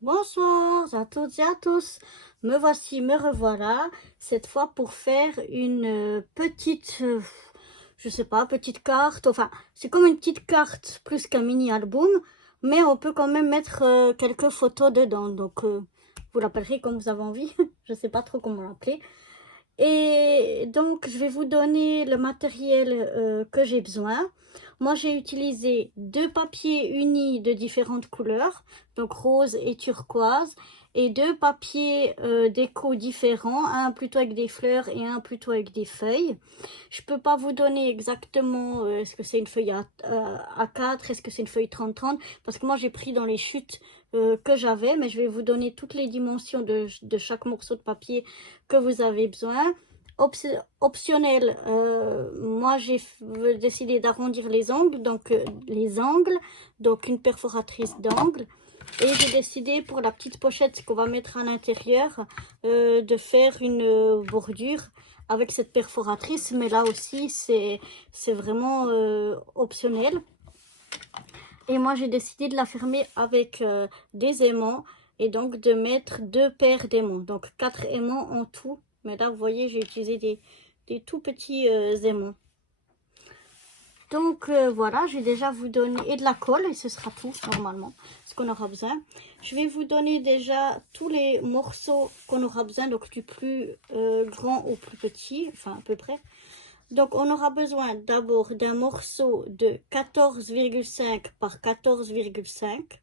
Bonsoir à toutes et à tous. Me voici, me revoilà, cette fois pour faire une petite, je sais pas, petite carte. Enfin, c'est comme une petite carte plus qu'un mini-album, mais on peut quand même mettre quelques photos dedans. Donc, vous l'appellerez comme vous avez envie. Je sais pas trop comment l'appeler. Et donc, je vais vous donner le matériel que j'ai besoin. Moi, j'ai utilisé deux papiers unis de différentes couleurs, donc rose et turquoise, et deux papiers déco différents, un plutôt avec des fleurs et un plutôt avec des feuilles. Je peux pas vous donner exactement est-ce que c'est une feuille A4, est-ce que c'est une feuille 30-30, parce que moi, j'ai pris dans les chutes que j'avais, mais je vais vous donner toutes les dimensions de chaque morceau de papier que vous avez besoin. Optionnel, moi j'ai décidé d'arrondir les angles, donc une perforatrice d'angle. Et j'ai décidé pour la petite pochette qu'on va mettre à l'intérieur de faire une bordure avec cette perforatrice, mais là aussi c'est vraiment optionnel. Et moi j'ai décidé de la fermer avec des aimants et donc de mettre deux paires d'aimants, donc 4 aimants en tout. Mais là vous voyez j'ai utilisé des tout petits aimants. Donc voilà, je vais déjà vous donner, et de la colle, et ce sera tout normalement, ce qu'on aura besoin. Je vais vous donner déjà tous les morceaux qu'on aura besoin, donc du plus grand au plus petit, enfin à peu près. Donc on aura besoin d'abord d'un morceau de 14,5 par 14,5.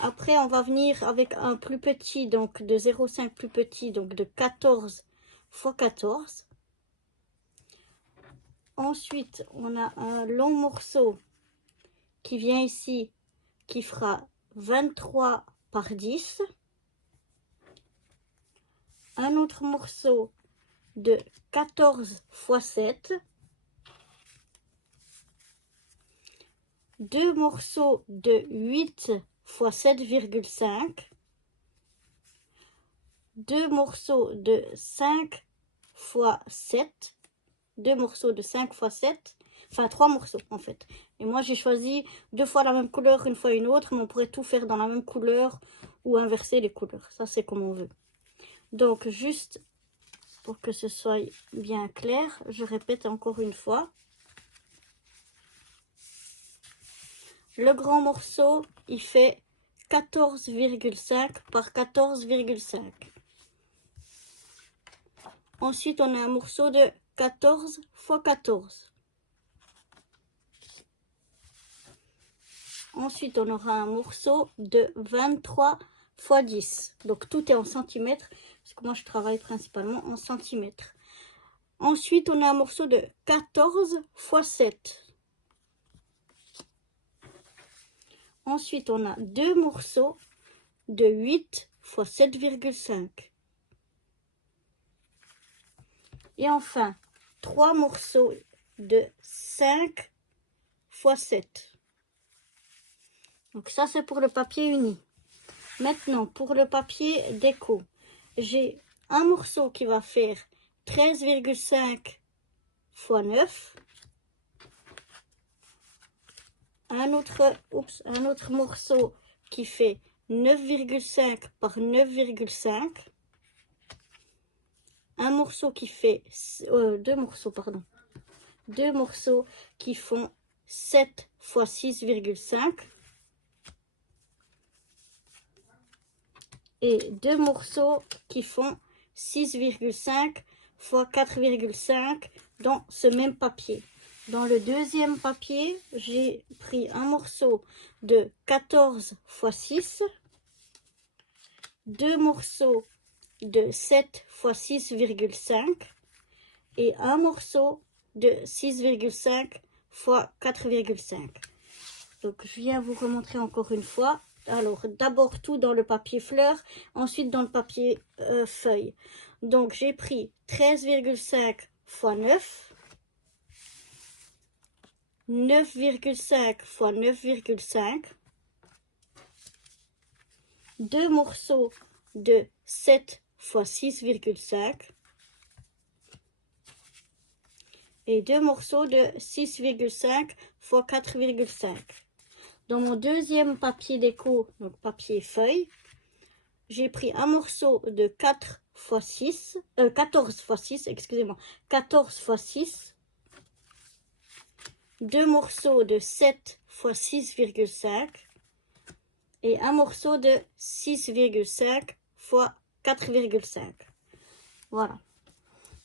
Après on va venir avec un plus petit, donc de 0,5 plus petit, donc de 14 x 14. Ensuite, on a un long morceau qui vient ici, qui fera 23 par 10. Un autre morceau de 14 x 7. Deux morceaux de 8 x 7,5. Deux morceaux de 5 x 7. Deux morceaux de 5 x 7. Enfin, trois morceaux en fait. Et moi, j'ai choisi deux fois la même couleur, une fois une autre, mais on pourrait tout faire dans la même couleur ou inverser les couleurs. Ça, c'est comme on veut. Donc, juste pour que ce soit bien clair, je répète encore une fois. Le grand morceau, il fait 14,5 par 14,5. Ensuite, on a un morceau de 14 x 14. Ensuite, on aura un morceau de 23 x 10. Donc, tout est en centimètres, parce que moi, je travaille principalement en centimètres. Ensuite, on a un morceau de 14 x 7. Ensuite, on a deux morceaux de 8 x 7,5. Et enfin, trois morceaux de 5 x 7. Donc ça, c'est pour le papier uni. Maintenant, pour le papier déco, j'ai un morceau qui va faire 13,5 x 9. Un autre morceau qui fait 9,5 par 9,5. Un morceau qui fait... deux morceaux, pardon. Deux morceaux qui font 7 x 6,5. Et deux morceaux qui font 6,5 x 4,5 dans ce même papier. Dans le deuxième papier, j'ai pris un morceau de 14 x 6, deux morceaux de 7 x 6,5 et un morceau de 6,5 x 4,5. Donc je viens vous remontrer encore une fois. Alors d'abord tout dans le papier fleur, ensuite dans le papier feuille. Donc j'ai pris 13,5 x 9, 9,5 x 9,5, deux morceaux de 7 x 6,5 et deux morceaux de 6,5 x 4,5. dans mon deuxième papier déco, donc papier feuille, j'ai pris un morceau de 4 x 6, 14 x 6, excusez-moi, 14 x 6, deux morceaux de 7 x 6,5 et un morceau de 6,5 x 4,5. Voilà.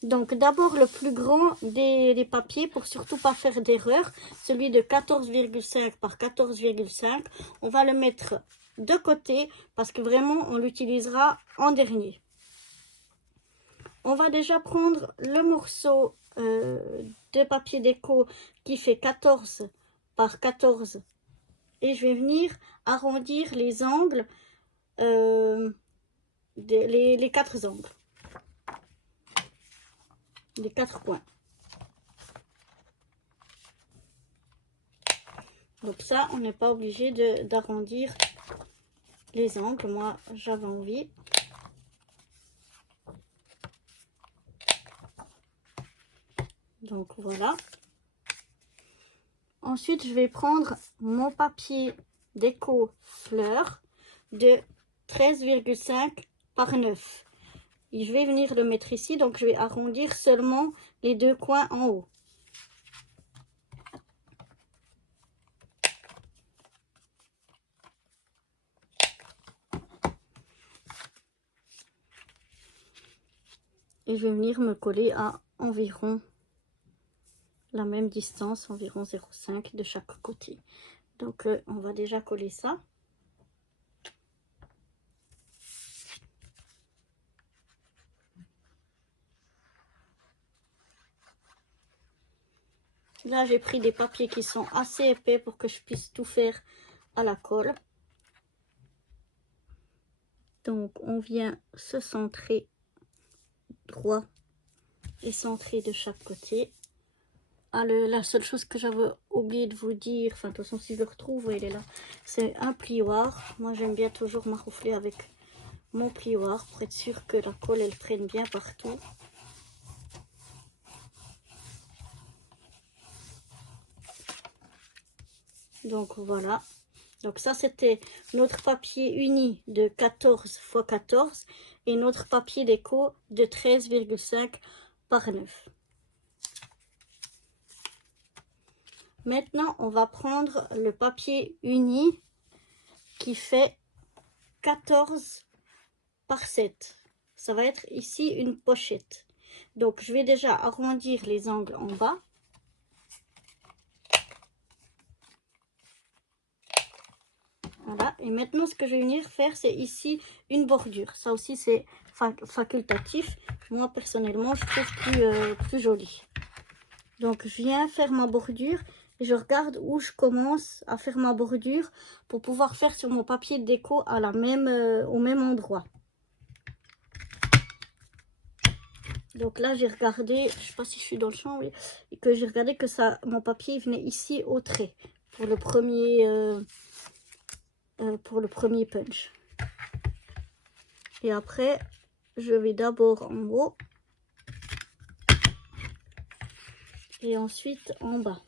Donc d'abord le plus grand des papiers pour surtout pas faire d'erreur, celui de 14,5 par 14,5, on va le mettre de côté parce que vraiment on l'utilisera en dernier. On va déjà prendre le morceau de papier déco qui fait 14 par 14 et je vais venir arrondir les angles, les 4 angles. Les 4 points. Donc ça, on n'est pas obligé d'arrondir les angles. Moi, j'avais envie. Donc voilà. Ensuite, je vais prendre mon papier déco fleur de 13,5 par 9. Et je vais venir le mettre ici. Donc je vais arrondir seulement les 2 coins en haut. Et je vais venir me coller à environ la même distance, environ 0,5 de chaque côté. Donc on va déjà coller ça. Là j'ai pris des papiers qui sont assez épais pour que je puisse tout faire à la colle. Donc on vient se centrer droit et centrer de chaque côté. Ah, la seule chose que j'avais oublié de vous dire, enfin de toute façon si je le retrouve, il est là, c'est un plioir. Moi j'aime bien toujours m'arroufler avec mon plioir pour être sûr que la colle elle traîne bien partout. Donc voilà. Donc ça c'était notre papier uni de 14 x 14 et notre papier déco de 13,5 par 9. Maintenant on va prendre le papier uni qui fait 14 par 7. Ça va être ici une pochette. Donc je vais déjà arrondir les angles en bas. Voilà, et maintenant ce que je vais venir faire, c'est ici une bordure. Ça aussi c'est facultatif. Moi personnellement je trouve plus joli. Donc je viens faire ma bordure et je regarde où je commence à faire ma bordure pour pouvoir faire sur mon papier de déco à au même endroit. Donc là j'ai regardé, je sais pas si je suis dans le champ, oui, et que j'ai regardé que ça, mon papier venait ici au trait pour le premier punch. Et après je vais d'abord en haut et ensuite en bas.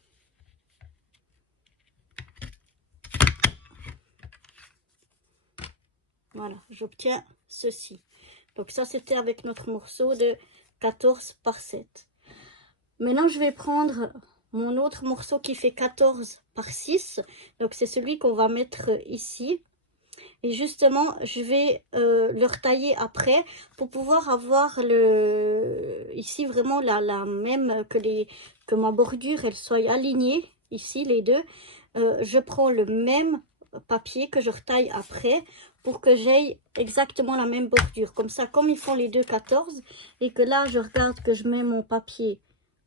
Voilà, j'obtiens ceci. Donc ça c'était avec notre morceau de 14 par 7. Maintenant je vais prendre mon autre morceau qui fait 14 par 6. Donc c'est celui qu'on va mettre ici. Et justement je vais le retailler après pour pouvoir avoir ici vraiment la même, que ma bordure elle soit alignée ici les deux. Je prends le même papier que je retaille après pour que j'aie exactement la même bordure. Comme ça, comme ils font les deux 14 et que là je regarde que je mets mon papier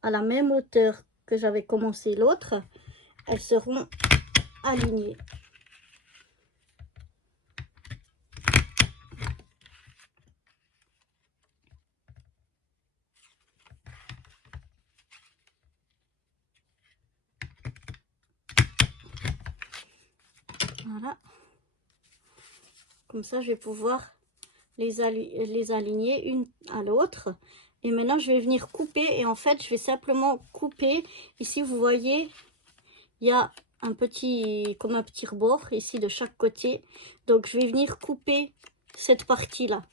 à la même hauteur que j'avais commencé l'autre, elles seront alignées. Voilà. Comme ça, je vais pouvoir les aligner une à l'autre. Et maintenant, je vais venir couper. Et en fait, je vais simplement couper. Ici, vous voyez, il y a comme un petit rebord ici de chaque côté. Donc je vais venir couper cette partie-là.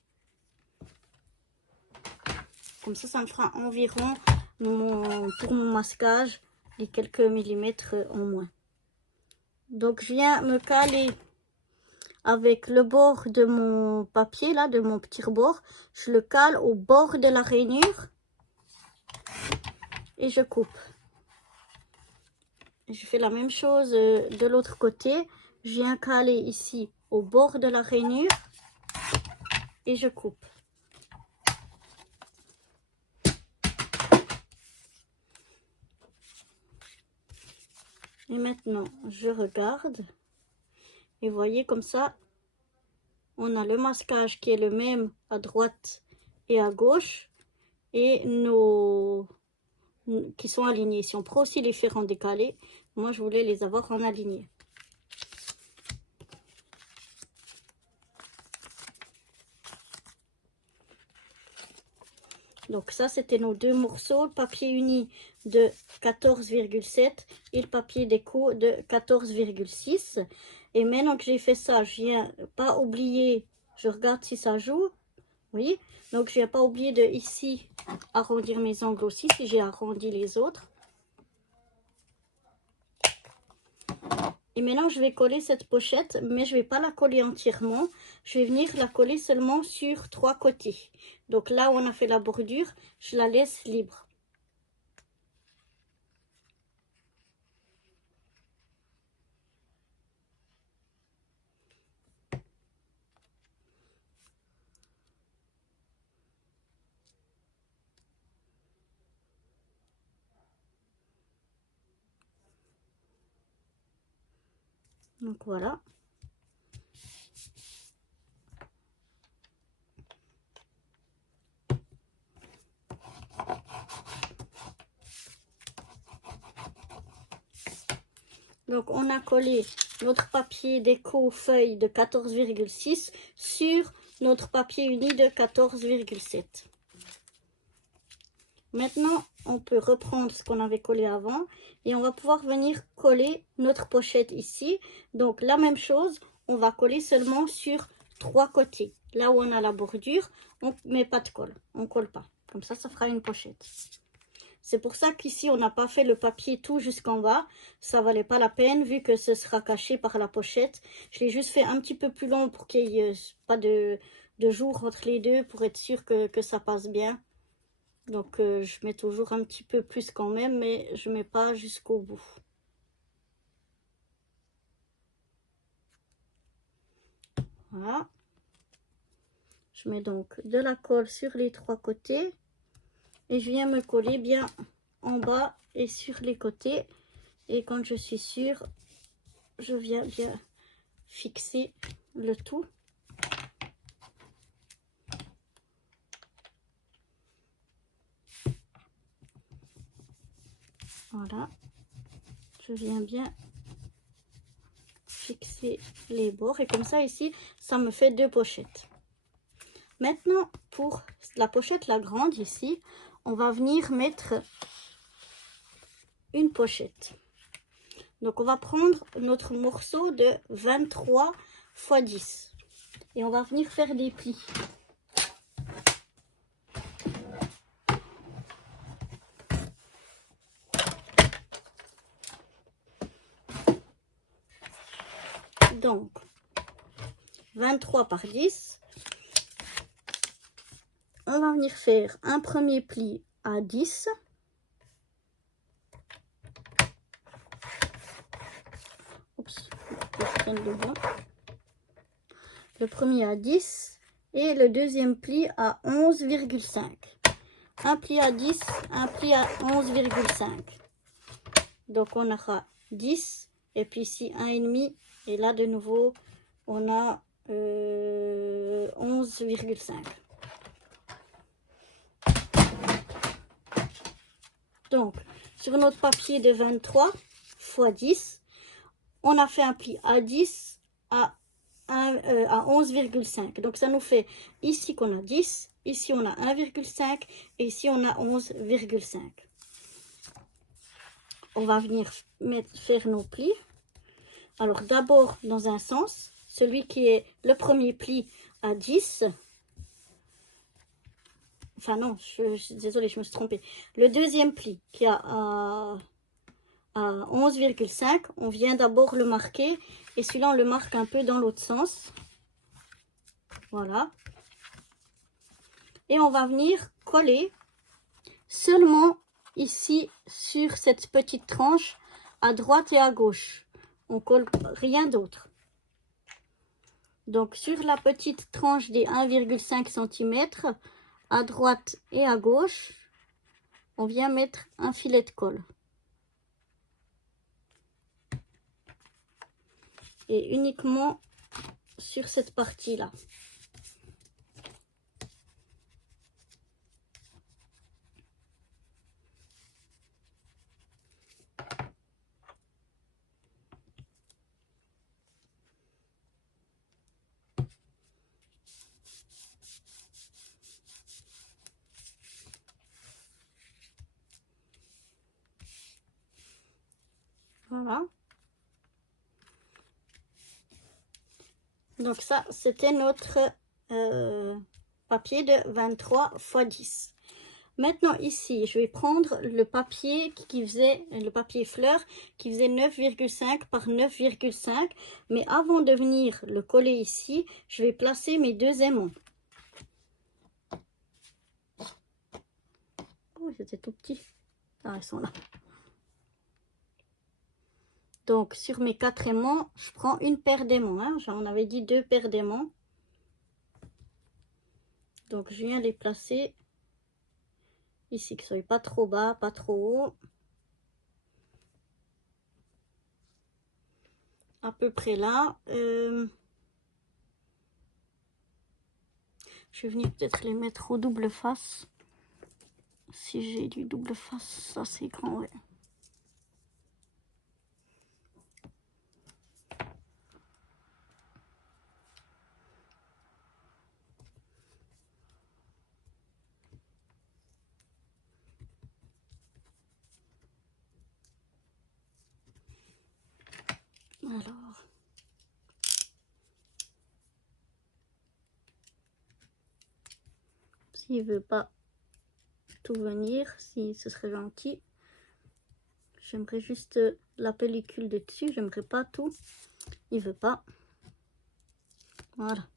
Comme ça me fera environ pour mon masquage les quelques millimètres en moins. Donc je viens me caler avec le bord de mon papier là, de mon petit rebord. Je le cale au bord de la rainure et je coupe. Je fais la même chose de l'autre côté. Je viens caler ici au bord de la rainure et je coupe. Et maintenant, je regarde. Et voyez comme ça, on a le masquage qui est le même à droite et à gauche. Et nos qui sont alignés. Si on prend aussi les faire en décalé, moi je voulais les avoir en aligné. Donc ça c'était nos deux morceaux, le papier uni de 14,7 et le papier déco de 14,6. Et maintenant que j'ai fait ça, je viens pas oublier, je regarde si ça joue. Oui, donc je viens pas oublier de ici arrondir mes angles aussi si j'ai arrondi les autres. Et maintenant, je vais coller cette pochette, mais je ne vais pas la coller entièrement. Je vais venir la coller seulement sur 3 côtés. Donc là où on a fait la bordure, je la laisse libre. Donc voilà. Donc on a collé notre papier déco feuille de 14,6 sur notre papier uni de 14,7. Maintenant, on peut reprendre ce qu'on avait collé avant et on va pouvoir venir coller notre pochette ici. Donc la même chose, on va coller seulement sur 3 côtés. Là où on a la bordure, on ne met pas de colle, on ne colle pas. Comme ça fera une pochette. C'est pour ça qu'ici, on n'a pas fait le papier tout jusqu'en bas. Ça valait pas la peine vu que ce sera caché par la pochette. Je l'ai juste fait un petit peu plus long pour qu'il n'y ait pas de jour entre les deux pour être sûr que ça passe bien. Donc je mets toujours un petit peu plus quand même, mais je mets pas jusqu'au bout. Voilà. Je mets donc de la colle sur les 3 côtés. Et je viens me coller bien en bas et sur les côtés. Et quand je suis sûre, je viens bien fixer le tout. Voilà. Je viens bien fixer les bords. Et comme ça, ici, ça me fait 2 pochettes. Maintenant, pour la pochette, la grande ici, on va venir mettre une pochette. Donc, on va prendre notre morceau de 23 x 10. Et on va venir faire des plis. Donc, 23 par 10. On va venir faire un premier pli à 10. Oups, le premier à 10 et le deuxième pli à 11,5. Un pli à 10, un pli à 11,5. Donc on aura 10 et puis ici 1,5 et là de nouveau on a 11,5. Donc sur notre papier de 23 x 10, on a fait un pli à 10 à 11,5. Donc ça nous fait ici qu'on a 10, ici on a 1,5 et ici on a 11,5. On va venir faire nos plis. Alors d'abord dans un sens, celui qui est le premier pli à 10. Enfin non, désolée, je me suis trompée. Le deuxième pli qui est à 11,5, on vient d'abord le marquer. Et celui-là, on le marque un peu dans l'autre sens. Voilà. Et on va venir coller seulement ici sur cette petite tranche à droite et à gauche. On colle rien d'autre. Donc sur la petite tranche des 1,5 cm, à droite et à gauche, on vient mettre un filet de colle. Et uniquement sur cette partie-là. Voilà. Donc ça, c'était notre papier de 23 x 10. Maintenant ici, je vais prendre le papier le papier fleur qui faisait 9,5 par 9,5. Mais avant de venir le coller ici, je vais placer mes deux aimants. Oh, c'était tout petit. Ah, ils sont là. Donc sur mes 4 aimants, je prends une paire d'aimants. Hein. On avait dit 2 paires d'aimants. Donc je viens les placer ici, que ce soit pas trop bas, pas trop haut. À peu près là. Je vais venir peut-être les mettre au double face. Si j'ai du double face, ça c'est grand, ouais. Alors, s'il veut pas tout venir, si ce serait gentil, j'aimerais juste la pellicule de dessus, j'aimerais pas tout. Il veut pas. Voilà.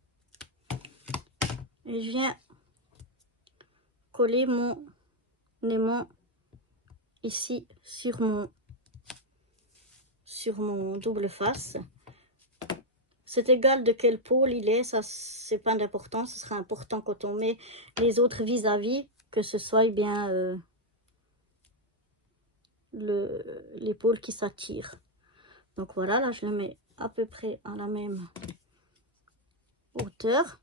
Et je viens coller mon aimant ici sur mon double face. C'est égal de quel pôle il est, ça c'est pas d'importance. Ce sera important quand on met les autres vis-à-vis, que ce soit bien les pôles qui s'attirent. Donc voilà, là je le mets à peu près à la même hauteur.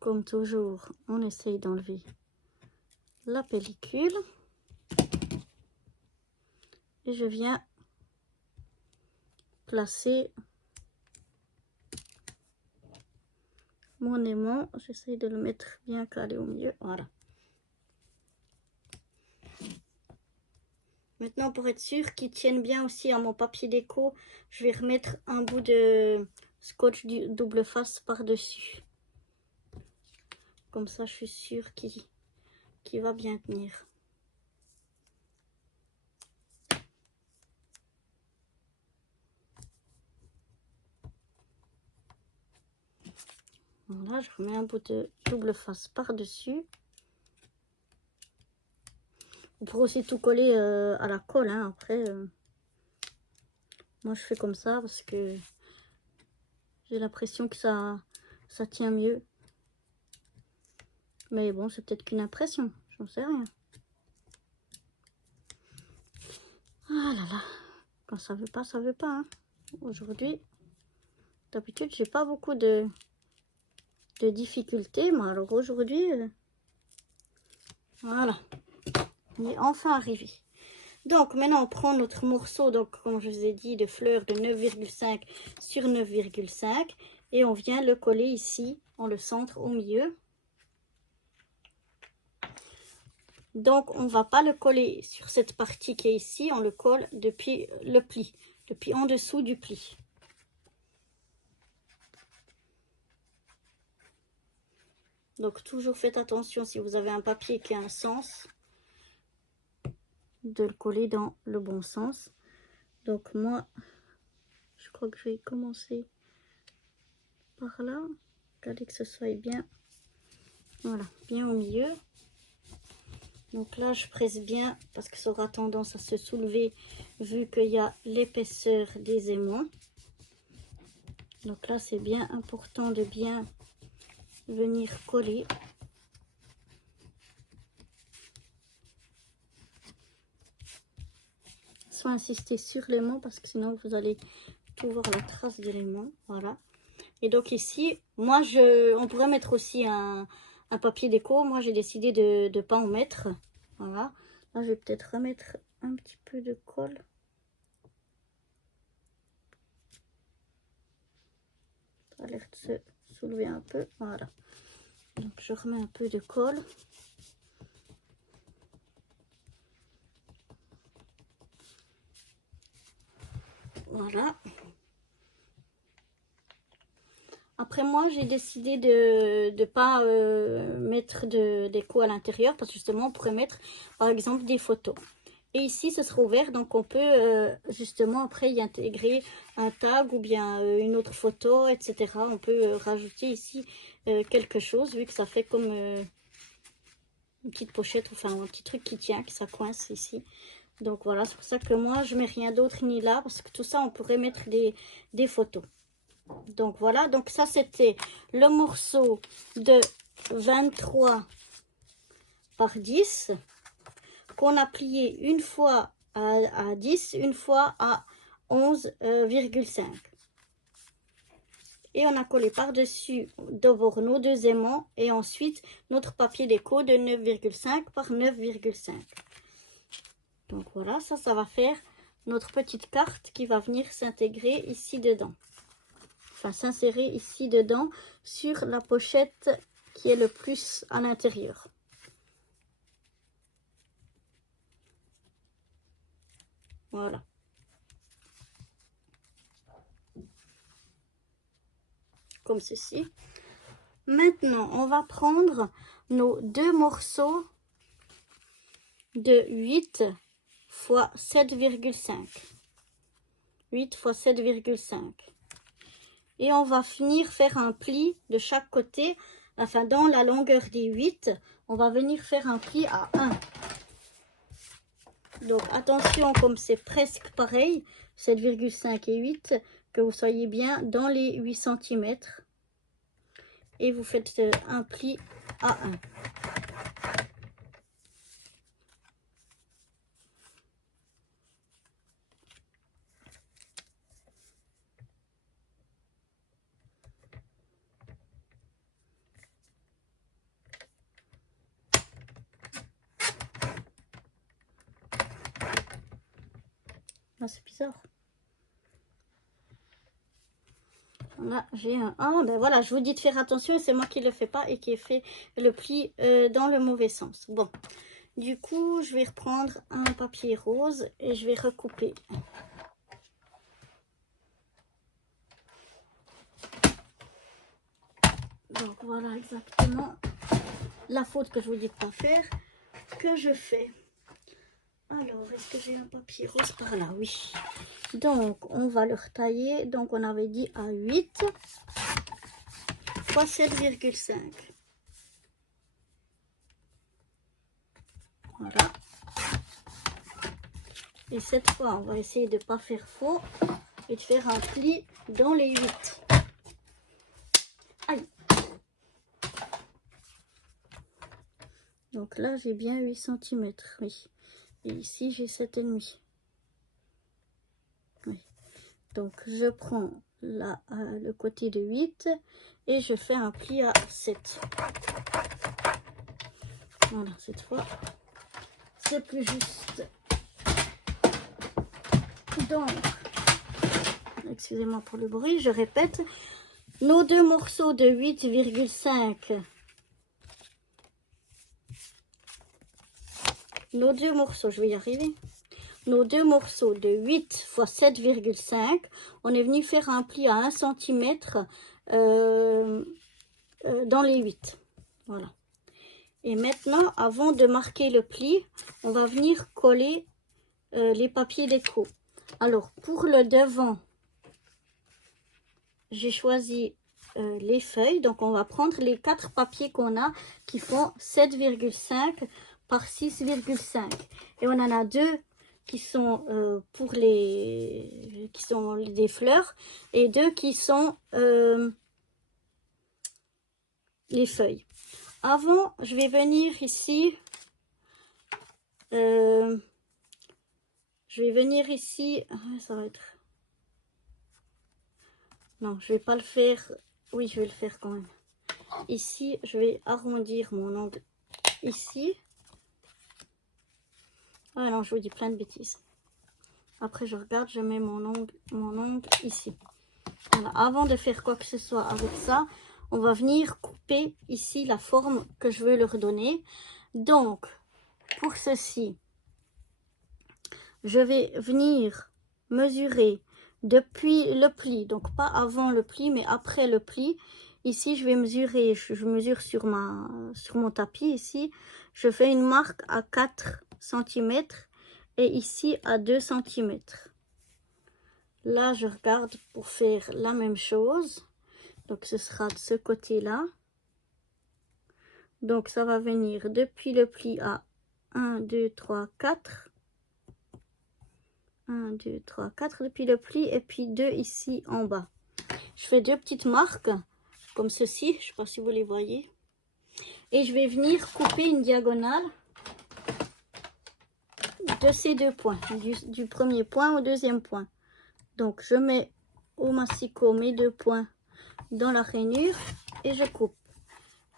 Comme toujours, on essaye d'enlever la pellicule. Et je viens placer mon aimant. J'essaye de le mettre bien calé au milieu. Voilà. Maintenant, pour être sûr qu'il tienne bien aussi à mon papier déco, je vais remettre un bout de scotch du double face par-dessus. Comme ça, je suis sûre qu'il va bien tenir. Voilà, je remets un bout de double face par-dessus. On pourrait aussi tout coller à la colle, hein, après. Moi, je fais comme ça parce que j'ai l'impression que ça tient mieux. Mais bon, c'est peut-être qu'une impression, j'en sais rien. Ah là là, quand ça veut pas, ça veut pas. Hein. Aujourd'hui, d'habitude, j'ai pas beaucoup de difficultés, mais alors aujourd'hui, voilà, on est enfin arrivé. Donc maintenant, on prend notre morceau, donc comme je vous ai dit, de fleurs de 9,5 sur 9,5 et on vient le coller ici, on le centre au milieu. Donc, on va pas le coller sur cette partie qui est ici. On le colle depuis le pli, depuis en dessous du pli. Donc, toujours faites attention si vous avez un papier qui a un sens, de le coller dans le bon sens. Donc, moi, je crois que je vais commencer par là. Regardez que ce soit bien, voilà, bien au milieu. Donc là, je presse bien parce que ça aura tendance à se soulever vu qu'il y a l'épaisseur des aimants. Donc là, c'est bien important de bien venir coller. Soit insister sur l'aimant parce que sinon vous allez tout voir la trace de l'aimant. Voilà. Et donc ici, moi, on pourrait mettre aussi un papier déco. Moi, j'ai décidé de ne pas en mettre. Voilà. Là, je vais peut-être remettre un petit peu de colle. Ça a l'air de se soulever un peu. Voilà. Donc, je remets un peu de colle. Voilà. Après, moi, j'ai décidé de ne pas mettre de déco à l'intérieur parce que justement, on pourrait mettre, par exemple, des photos. Et ici, ce sera ouvert, donc on peut justement après y intégrer un tag ou bien une autre photo, etc. On peut rajouter ici quelque chose, vu que ça fait comme une petite pochette, enfin un petit truc qui tient, que ça coince ici. Donc voilà, c'est pour ça que moi, je mets rien d'autre ni là, parce que tout ça, on pourrait mettre des photos. Donc voilà, donc ça c'était le morceau de 23 par 10 qu'on a plié une fois à 10, une fois à 11,5. Et on a collé par-dessus d'abord nos deux aimants et ensuite notre papier déco de 9,5 par 9,5. Donc voilà, ça va faire notre petite carte qui va venir s'intégrer ici dedans. Enfin, s'insérer ici dedans sur la pochette qui est le plus à l'intérieur. Voilà. Comme ceci. Maintenant, on va prendre nos deux morceaux de 8 fois 7,5. 8 fois 7,5. Et on va finir faire un pli de chaque côté. Enfin, dans la longueur des 8, on va venir faire un pli à 1. Donc, attention, comme c'est presque pareil, 7,5 et 8, que vous soyez bien dans les 8 cm. Et vous faites un pli à 1. Ah, c'est bizarre. Là, j'ai un... Ah, ben voilà, je vous dis de faire attention, c'est moi qui ne le fais pas et qui ai fait le pli dans le mauvais sens. Bon, du coup, je vais reprendre un papier rose et je vais recouper. Donc, voilà exactement la faute que je vous dis de ne pas faire, que je fais. Alors, est-ce que j'ai un papier rose par là? Oui. Donc, on va le retailler. Donc, on avait dit à 8 fois 7,5. Voilà. Et cette fois, on va essayer de ne pas faire faux et de faire un pli dans les 8. Aïe. Donc là, j'ai bien 8 cm. Oui. Et ici, j'ai 7,5. Oui. Donc, je prends là, le côté de 8 et je fais un pli à 7. Voilà, cette fois, c'est plus juste. Donc, excusez-moi pour le bruit, je répète, nos deux morceaux de 8,5 nos deux morceaux, je vais y arriver. Nos deux morceaux de 8 x 7,5, on est venu faire un pli à 1 cm dans les 8. Voilà. Et maintenant, avant de marquer le pli, on va venir coller les papiers déco. Alors, pour le devant, j'ai choisi les feuilles. Donc, on va prendre les 4 papiers qu'on a qui font 7,5 par 6,5. Et on en a 2 qui sont pour qui sont des fleurs et 2 qui sont les feuilles. Avant, je vais venir ici. Je vais venir ici. Ça va être. Non, je vais pas le faire. Oui, je vais le faire quand même. Ici, je vais arrondir mon ongle ici. Ah non, je vous dis plein de bêtises. Après, je regarde, je mets mon ongle ici. Voilà. Avant de faire quoi que ce soit avec ça, on va venir couper ici la forme que je veux leur donner. Donc, pour ceci, je vais venir mesurer depuis le pli, donc pas avant le pli, mais après le pli. Ici, je vais mesurer, je mesure sur mon tapis ici. Je fais une marque à 4 cm et ici à 2 cm. Là, je regarde pour faire la même chose. Donc, ce sera de ce côté-là. Donc, ça va venir depuis le pli à 1, 2, 3, 4. 1, 2, 3, 4 depuis le pli et puis 2 ici en bas. Je fais 2 petites marques comme ceci, je ne sais pas si vous les voyez. Et je vais venir couper une diagonale de ces 2 points, du premier point au deuxième point. Donc je mets au massicot mes 2 points dans la rainure et je coupe.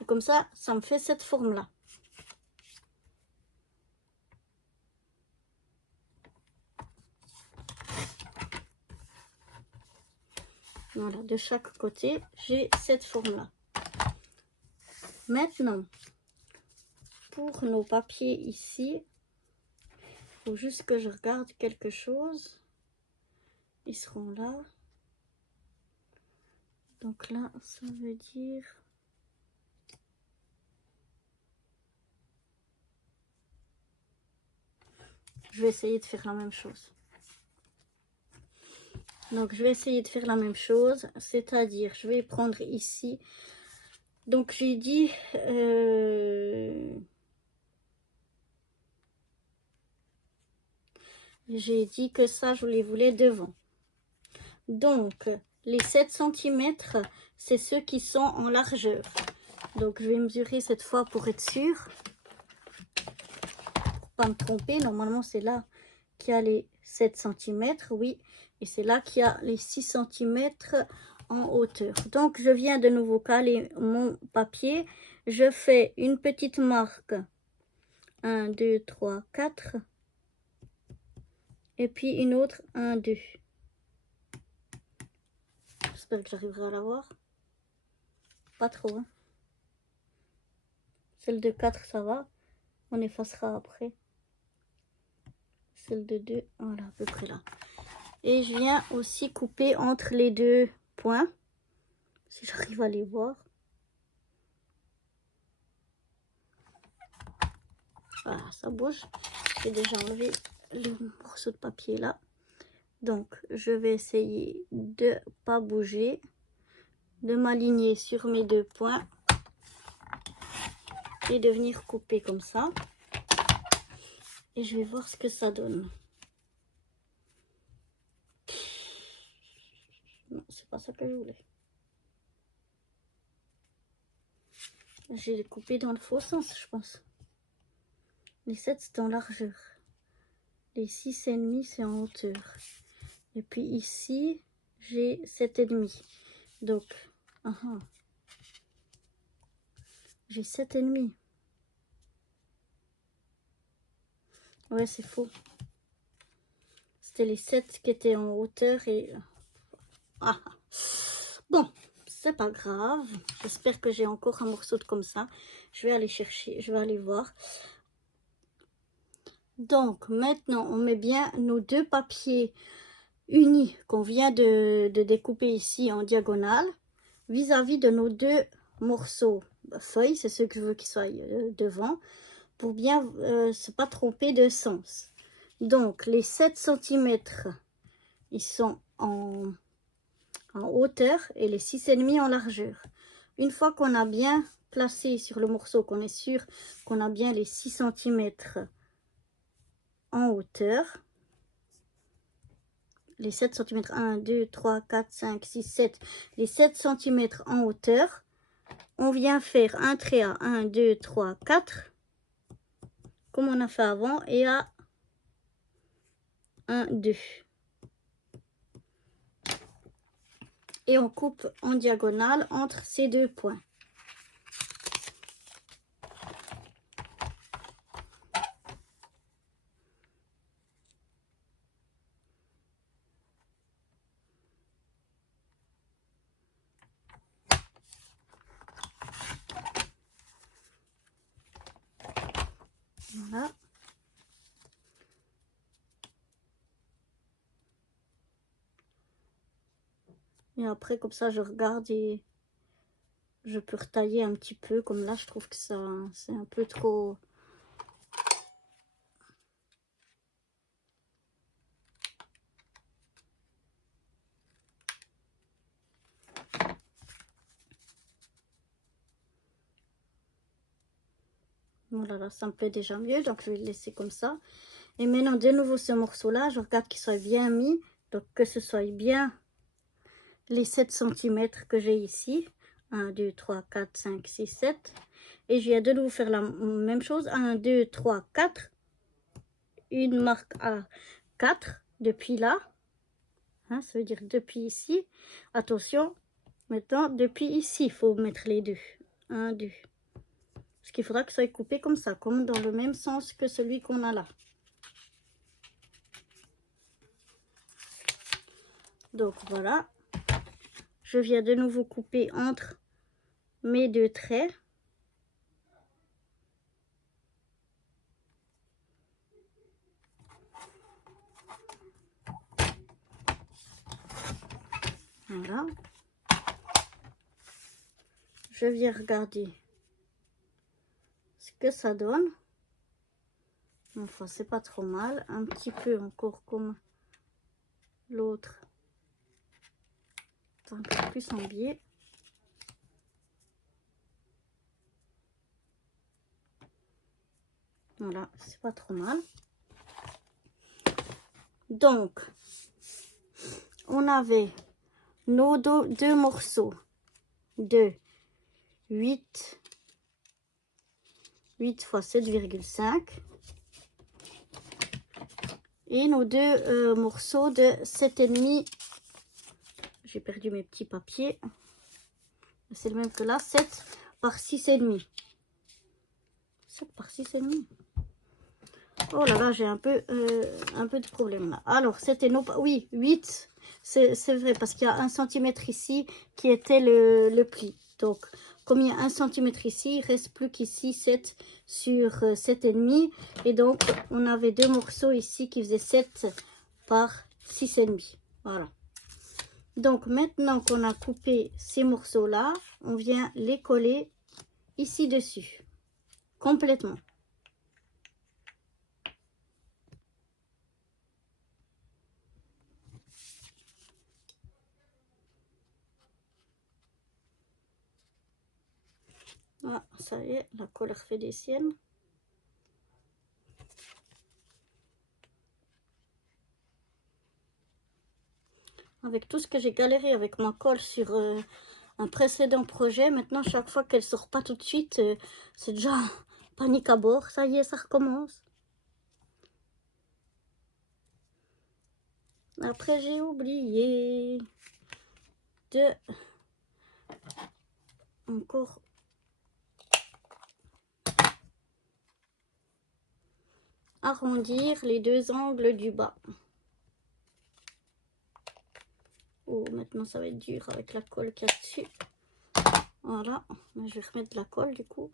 Et comme ça, ça me fait cette forme-là. Voilà, de chaque côté, j'ai cette forme-là. Maintenant, pour nos papiers ici, il faut juste que je regarde quelque chose. Ils seront là. Donc là, ça veut dire... Je vais essayer de faire la même chose. Donc, je vais essayer de faire la même chose. C'est-à-dire, je vais prendre ici... Donc, j'ai dit... J'ai dit que ça, je les voulais devant. Donc, les 7 cm, c'est ceux qui sont en largeur. Donc, je vais mesurer cette fois pour être sûre. Pour pas me tromper, normalement, c'est là qu'il y a les 7 cm, oui. Et c'est là qu'il y a les 6 cm en hauteur. Donc, je viens de nouveau caler mon papier. Je fais une petite marque. 1, 2, 3, 4. Et puis une autre, 1, 2. J'espère que j'arriverai à la voir. Pas trop, hein. Celle de 4, ça va. On effacera après. Celle de 2, voilà, à peu près là. Et je viens aussi couper entre les 2 points. Si j'arrive à les voir. Voilà, ça bouge. J'ai déjà enlevé le morceau de papier là. Donc, je vais essayer de ne pas bouger. De m'aligner sur mes 2 points. Et de venir couper comme ça. Et je vais voir ce que ça donne. Non, c'est pas ça que je voulais. J'ai coupé dans le faux sens, je pense. Les 7, c'est en largeur. Les 6,5, c'est en hauteur. Et puis ici, j'ai 7,5. Donc, j'ai 7,5. Ouais, c'est faux. C'était les 7 qui étaient en hauteur et... Ah. Bon, c'est pas grave. J'espère que j'ai encore un morceau de comme ça. Je vais aller chercher, je vais aller voir. Donc maintenant on met bien nos deux papiers unis qu'on vient de découper ici en diagonale vis-à-vis de nos deux morceaux feuilles, c'est ce que je veux qu'ils soient devant, pour bien se pas tromper de sens. Donc les 7 cm ils sont en hauteur et les 6,5 en largeur. Une fois qu'on a bien placé sur le morceau, qu'on est sûr qu'on a bien les 6 cm en hauteur, les 7 cm, 1, 2, 3, 4, 5, 6, 7, les 7 cm en hauteur, on vient faire un trait à 1, 2, 3, 4, comme on a fait avant, et à 1, 2. Et on coupe en diagonale entre ces deux points. Voilà. Et après, comme ça, je regarde et je peux retailler un petit peu. Comme là, je trouve que ça, c'est un peu trop... Voilà, là, ça me plaît déjà mieux. Donc, je vais le laisser comme ça. Et maintenant, de nouveau, ce morceau-là, je regarde qu'il soit bien mis. Donc, que ce soit bien les 7 cm que j'ai ici. 1, 2, 3, 4, 5, 6, 7. Et je viens de nouveau faire la même chose. 1, 2, 3, 4. Une marque à 4 depuis là. Hein, ça veut dire depuis ici. Attention, maintenant, depuis ici, il faut mettre les deux. 1, 2. Parce qu'il faudra que ça soit coupé comme ça, comme dans le même sens que celui qu'on a là. Donc voilà. Je viens de nouveau couper entre mes deux traits. Voilà. Je viens regarder ce que ça donne. Enfin, c'est pas trop mal. Un petit peu encore comme l'autre. Un peu plus en biais. Voilà, c'est pas trop mal. Donc, on avait nos deux morceaux de 8 fois 7,5 et nos deux morceaux de 7,5. J'ai perdu mes petits papiers. C'est le même que là, 7 par 6,5. 7 par 6,5. Oh là là, j'ai un peu de problème là. Alors, c'était nos... Oui, 8. C'est vrai, parce qu'il y a 1 cm ici qui était le pli. Donc, comme il y a 1 cm ici, il ne reste plus qu'ici 7 sur 7,5. Et donc, on avait deux morceaux ici qui faisaient 7 par 6,5. Voilà. Donc, maintenant qu'on a coupé ces morceaux-là, on vient les coller ici dessus. Complètement. Ah, ça y est, la colle refait des siennes. Avec tout ce que j'ai galéré avec ma colle sur un précédent projet, maintenant chaque fois qu'elle sort pas tout de suite, c'est déjà panique à bord. Ça y est, ça recommence. Après, j'ai oublié de encore arrondir les deux angles du bas. Oh, maintenant ça va être dur avec la colle qu'il y a dessus. Voilà, je vais remettre de la colle du coup.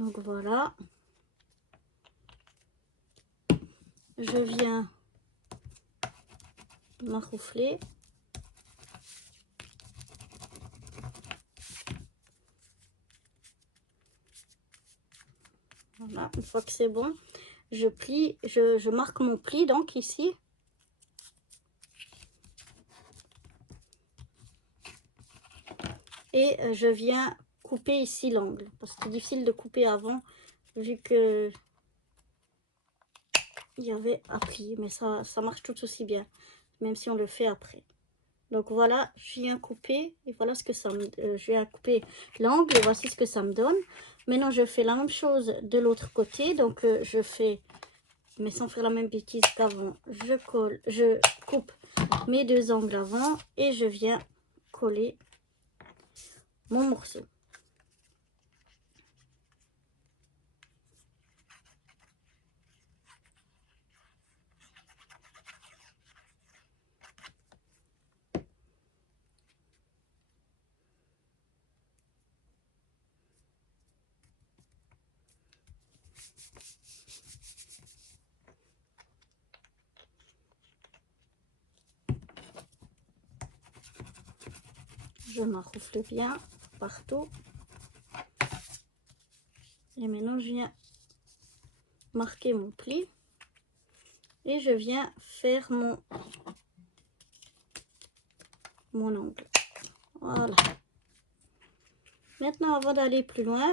Donc voilà. Je viens maroufler. Voilà, une fois que c'est bon, je plie, je marque mon pli donc ici. Et je viens couper ici l'angle. Parce que c'est difficile de couper avant, vu que il y avait à plier. Mais ça marche tout aussi bien, même si on le fait après. Donc voilà, je viens couper et voilà ce que ça me... je viens couper l'angle et voici ce que ça me donne. Maintenant, je fais la même chose de l'autre côté. Donc je fais, mais sans faire la même bêtise qu'avant, je coupe mes deux angles avant et je viens coller mon morceau. Je maroufle bien partout. Et maintenant, je viens marquer mon pli. Et je viens faire mon angle. Voilà. Maintenant, avant d'aller plus loin,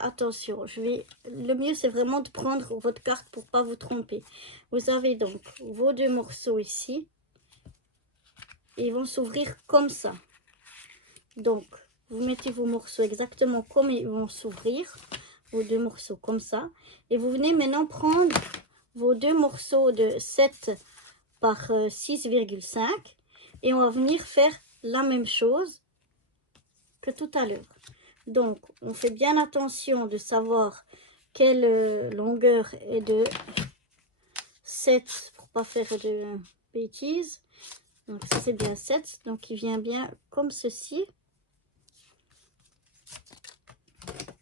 attention, le mieux c'est vraiment de prendre votre carte pour pas vous tromper. Vous avez donc vos deux morceaux ici. Et ils vont s'ouvrir comme ça. Donc, vous mettez vos morceaux exactement comme ils vont s'ouvrir. Vos deux morceaux comme ça. Et vous venez maintenant prendre vos deux morceaux de 7 par 6,5. Et on va venir faire la même chose que tout à l'heure. Donc, on fait bien attention de savoir quelle longueur est de 7 pour pas faire de bêtises. Donc, ça c'est bien 7. Donc, il vient bien comme ceci.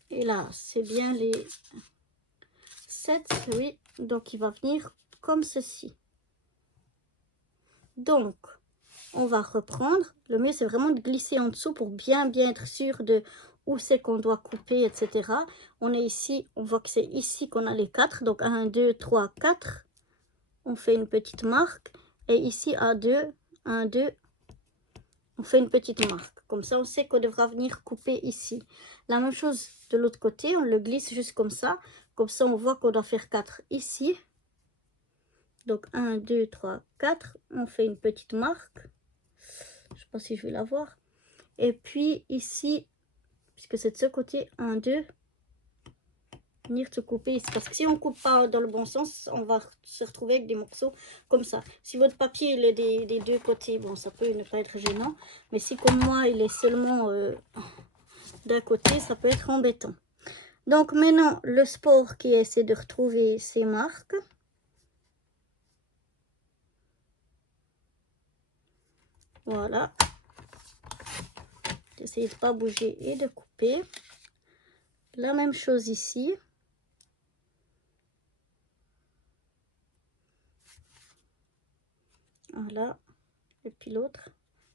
Et là, c'est bien les 7, oui. Donc, il va venir comme ceci. Donc, on va reprendre. Le mieux, c'est vraiment de glisser en dessous pour bien être sûr de où c'est qu'on doit couper, etc. On est ici, on voit que c'est ici qu'on a les 4. Donc, 1, 2, 3, 4. On fait une petite marque. Et ici, à 2, 1, 2, on fait une petite marque. Comme ça, on sait qu'on devra venir couper ici. La même chose de l'autre côté, on le glisse juste comme ça. Comme ça, on voit qu'on doit faire 4 ici. Donc, 1, 2, 3, 4. On fait une petite marque. Je ne sais pas si je vais la voir. Et puis, ici, puisque c'est de ce côté, 1, 2. Venir se couper ici. Parce que si on ne coupe pas dans le bon sens, on va se retrouver avec des morceaux comme ça. Si votre papier il est des deux côtés, bon, ça peut ne pas être gênant. Mais si comme moi, il est seulement d'un côté, ça peut être embêtant. Donc maintenant, le sport qui essaie de retrouver ses marques. Voilà. Essayez de ne pas bouger et de couper. La même chose ici. Voilà. Et puis l'autre.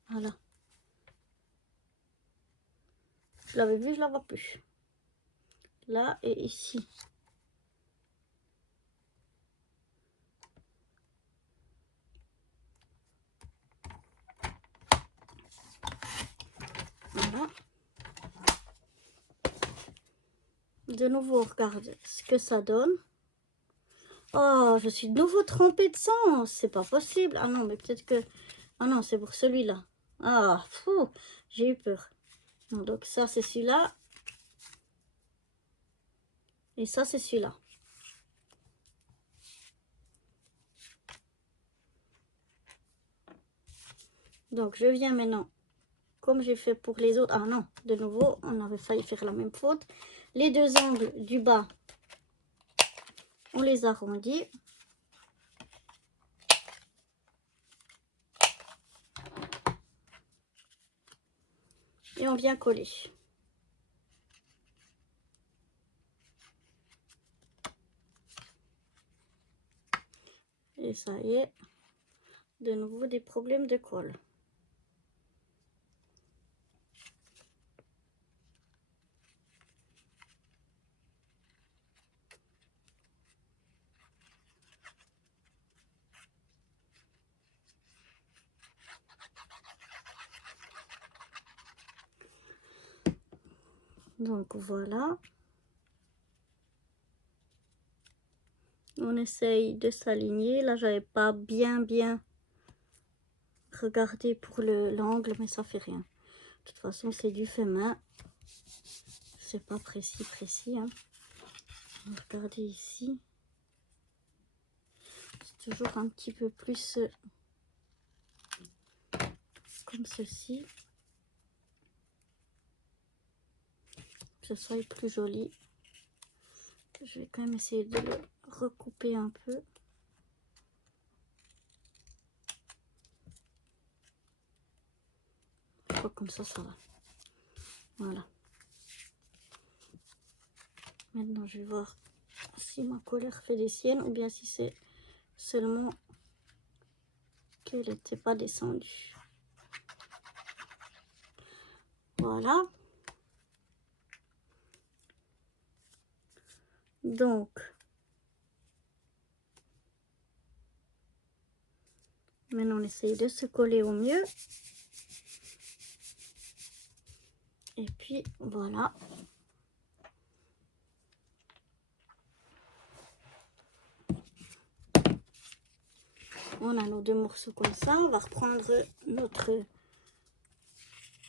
Voilà. Je l'avais vu, je la vois plus. Là et ici. Voilà. De nouveau, regarde ce que ça donne. Oh, je suis de nouveau trempée de sang. C'est pas possible. Ah non, mais peut-être que... Ah non, c'est pour celui-là. Ah, fou, j'ai eu peur. Donc ça, c'est celui-là. Et ça, c'est celui-là. Donc, je viens maintenant, comme j'ai fait pour les autres. Ah non, de nouveau, on avait failli faire la même faute. Les deux angles du bas, on les arrondit. Et on vient coller. Et ça y est, de nouveau des problèmes de colle. Donc voilà. On essaye de s'aligner. Là, j'avais pas bien regardé pour l'angle, mais ça fait rien. De toute façon, c'est du fait main. C'est pas précis, hein. Regardez ici. C'est toujours un petit peu plus comme ceci. Que ce soit plus joli. Je vais quand même essayer de le recouper un peu. Je crois que comme ça va. Voilà. Maintenant, je vais voir si ma colère fait des siennes ou bien si c'est seulement qu'elle n'était pas descendue. Voilà. Donc, maintenant on essaye de se coller au mieux. Et puis voilà. On a nos deux morceaux comme ça. On va reprendre notre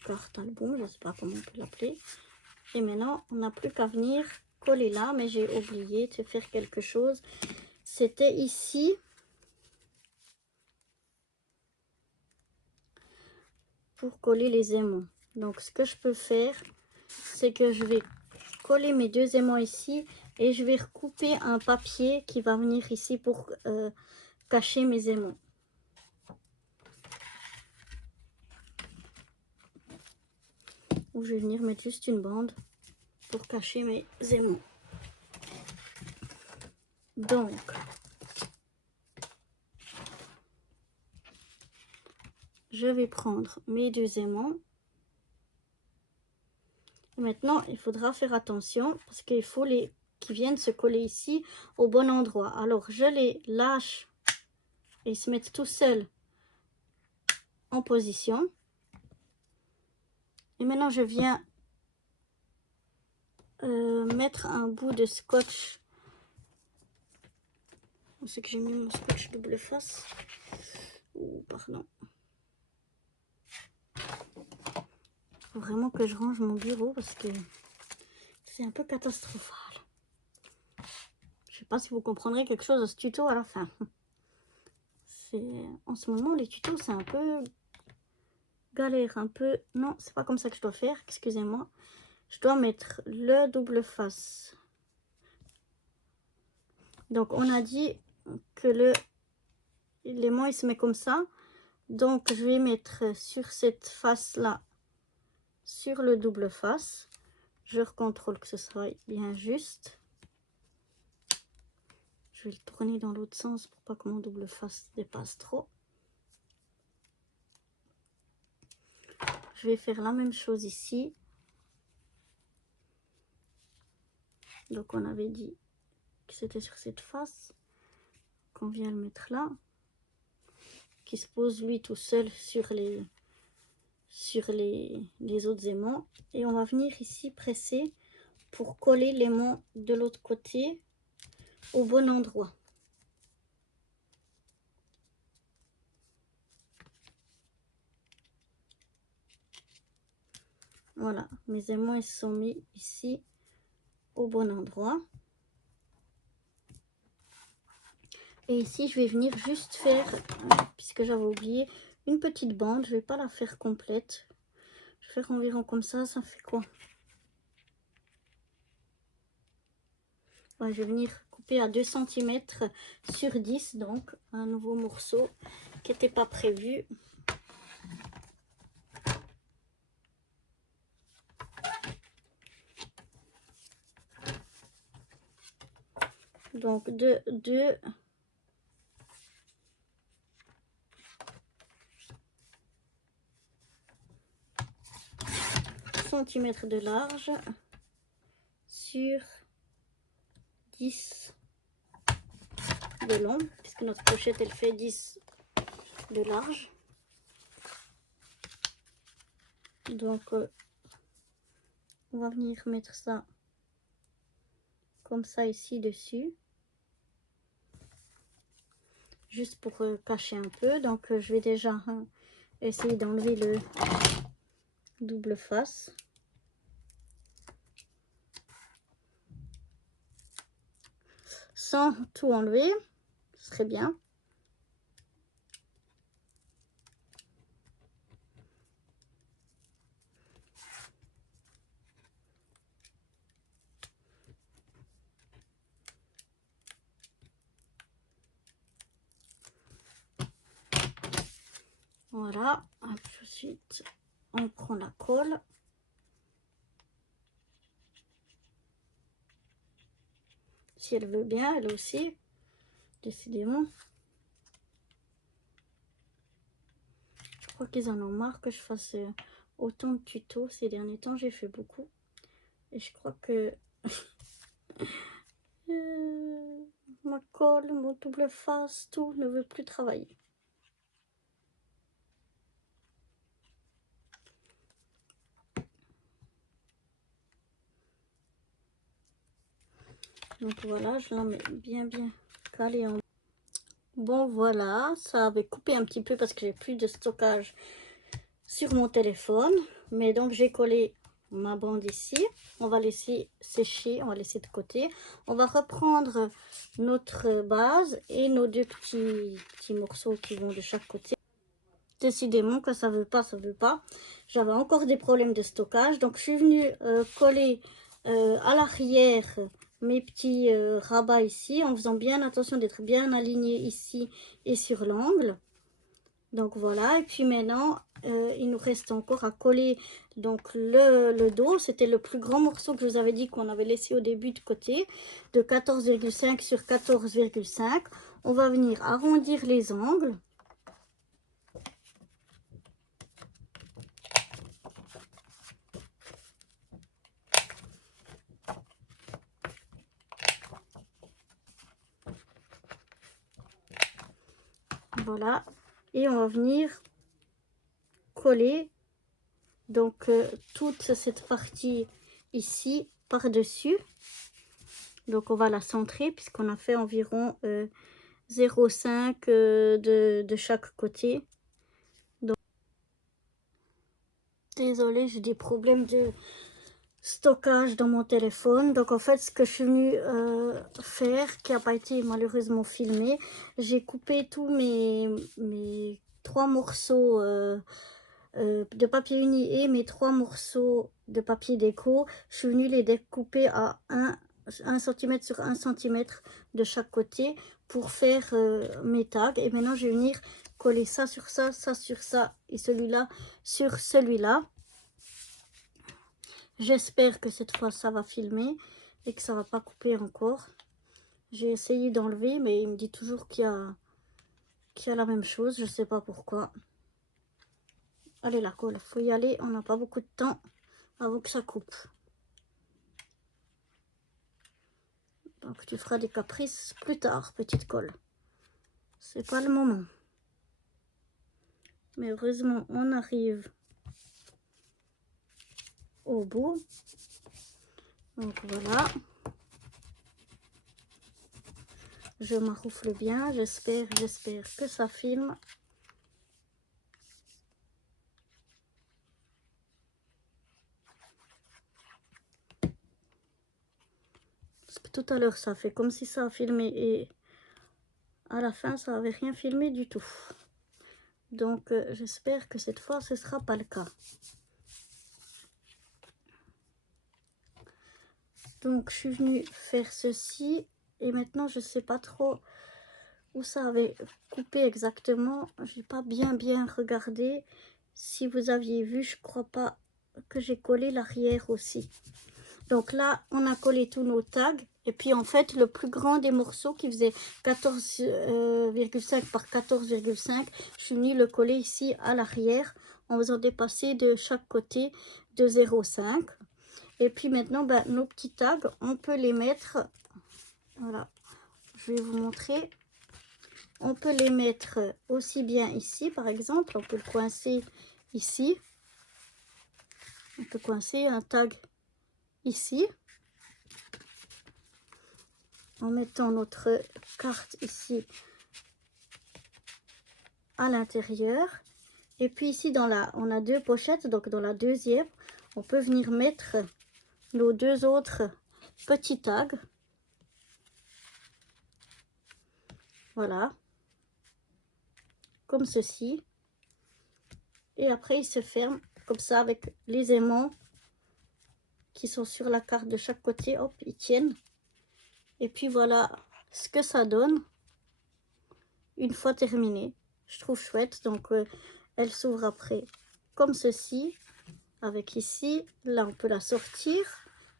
carte album, je ne sais pas comment on peut l'appeler. Et maintenant, on n'a plus qu'à venir coller là, mais j'ai oublié de faire quelque chose. C'était ici. Pour coller les aimants. Donc ce que je peux faire, c'est que je vais coller mes deux aimants ici et je vais recouper un papier qui va venir ici pour cacher mes aimants. Ou je vais venir mettre juste une bande pour cacher mes aimants. Donc, je vais prendre mes deux aimants. Maintenant, il faudra faire attention parce qu'il faut les qui viennent se coller ici au bon endroit. Alors, je les lâche et ils se mettent tout seuls en position. Et maintenant, je viens mettre un bout de scotch. C'est que j'ai mis mon scotch double face. Oh, pardon. Faut vraiment que je range mon bureau parce que c'est un peu catastrophal. Je sais pas si vous comprendrez quelque chose de ce tuto à la fin. En ce moment, les tutos, c'est un peu galère, un peu... Non, c'est pas comme ça que je dois faire, excusez-moi. Je dois mettre le double face. Donc, on a dit que l'aimant, il se met comme ça. Donc, je vais mettre sur cette face-là, sur le double face. Je recontrôle que ce soit bien juste. Je vais le tourner dans l'autre sens pour pas que mon double face dépasse trop. Je vais faire la même chose ici. Donc on avait dit que c'était sur cette face qu'on vient le mettre là, qui se pose lui tout seul sur les autres aimants. Et on va venir ici presser pour coller l'aimant de l'autre côté au bon endroit. Voilà, mes aimants ils se sont mis ici au bon endroit. Et ici, je vais venir juste faire, puisque j'avais oublié, une petite bande. Je vais pas la faire complète. Je vais faire environ comme ça. Ça fait quoi? Ouais, je vais venir couper à 2 cm sur 10. Donc, un nouveau morceau qui n'était pas prévu. Donc, de 2 cm de large sur 10 de long, puisque notre pochette elle fait 10 de large. Donc on va venir mettre ça comme ça ici dessus, juste pour cacher un peu. Donc je vais déjà essayer d'enlever le double face. Sans tout enlever, ce serait bien. Voilà, ensuite on prend la colle. Si elle veut bien, elle aussi, décidément. Je crois qu'ils en ont marre que je fasse autant de tutos ces derniers temps. J'ai fait beaucoup. Et je crois que ma colle, mon double face, tout ne veut plus travailler. Donc voilà, je la mets bien calée en... Bon voilà, ça avait coupé un petit peu parce que j'ai plus de stockage sur mon téléphone. Mais donc j'ai collé ma bande ici. On va laisser sécher, on va laisser de côté. On va reprendre notre base et nos deux petits morceaux qui vont de chaque côté. Décidément que ça veut pas, ça veut pas. J'avais encore des problèmes de stockage. Donc je suis venue coller à l'arrière mes petits rabats ici, en faisant bien attention d'être bien aligné ici et sur l'angle. Donc voilà, et puis maintenant il nous reste encore à coller donc le dos. C'était le plus grand morceau que je vous avais dit qu'on avait laissé au début de côté, de 14,5 sur 14,5. On va venir arrondir les angles. Voilà, et on va venir coller donc toute cette partie ici par dessus. Donc on va la centrer puisqu'on a fait environ 0,5 de chaque côté. Donc désolée, j'ai des problèmes de stockage dans mon téléphone. Donc en fait ce que je suis venue faire, qui n'a pas été malheureusement filmé, j'ai coupé tous mes 3 morceaux de papier uni et mes 3 morceaux de papier déco. Je suis venue les découper à 1 cm sur 1 cm de chaque côté pour faire mes tags. Et maintenant je vais venir coller ça sur ça, ça sur ça et celui-là sur celui-là. J'espère que cette fois ça va filmer et que ça va pas couper encore. J'ai essayé d'enlever mais il me dit toujours qu'il y a la même chose, je sais pas pourquoi. Allez la colle, faut y aller, on n'a pas beaucoup de temps avant que ça coupe. Donc tu feras des caprices plus tard, petite colle. C'est pas le moment. Mais heureusement on arrive au bout. Donc voilà. Je m'arroufle bien, j'espère que ça filme. Parce que tout à l'heure ça fait comme si ça a filmé et à la fin ça avait rien filmé du tout. Donc j'espère que cette fois ce sera pas le cas. Donc je suis venue faire ceci et maintenant je sais pas trop où ça avait coupé exactement. J'ai pas bien regardé. Si vous aviez vu, je crois pas que j'ai collé l'arrière aussi. Donc là on a collé tous nos tags et puis en fait le plus grand des morceaux qui faisait 14,5 par 14,5, je suis venue le coller ici à l'arrière en faisant des passés de chaque côté de 0,5. Et puis maintenant, ben, nos petits tags, on peut les mettre, voilà, je vais vous montrer. On peut les mettre aussi bien ici, par exemple, on peut le coincer ici. On peut coincer un tag ici, en mettant notre carte ici à l'intérieur. Et puis ici, on a deux pochettes, donc dans la deuxième, on peut venir mettre nos deux autres petits tags. Voilà. Comme ceci. Et après, il se ferme comme ça avec les aimants qui sont sur la carte de chaque côté. Hop, ils tiennent. Et puis voilà ce que ça donne une fois terminé. Je trouve chouette. Donc, elle s'ouvre après comme ceci. Avec ici, là, on peut la sortir.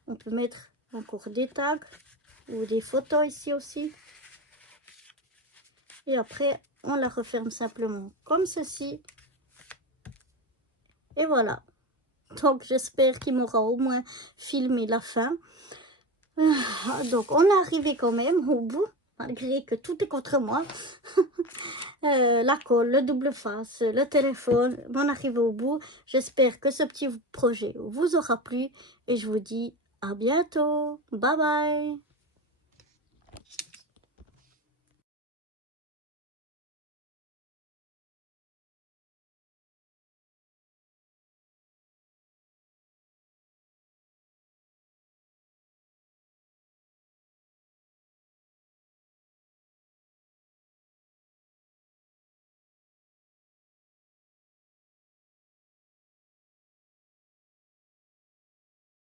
On peut mettre encore des tags ou des photos ici aussi. Et après, on la referme simplement comme ceci. Et voilà. Donc, j'espère qu'il m'aura au moins filmé la fin. Donc, on est arrivé quand même au bout, malgré que tout est contre moi. La colle, le double face, le téléphone, on arrive au bout. J'espère que ce petit projet vous aura plu et je vous dis à bientôt. Bye bye.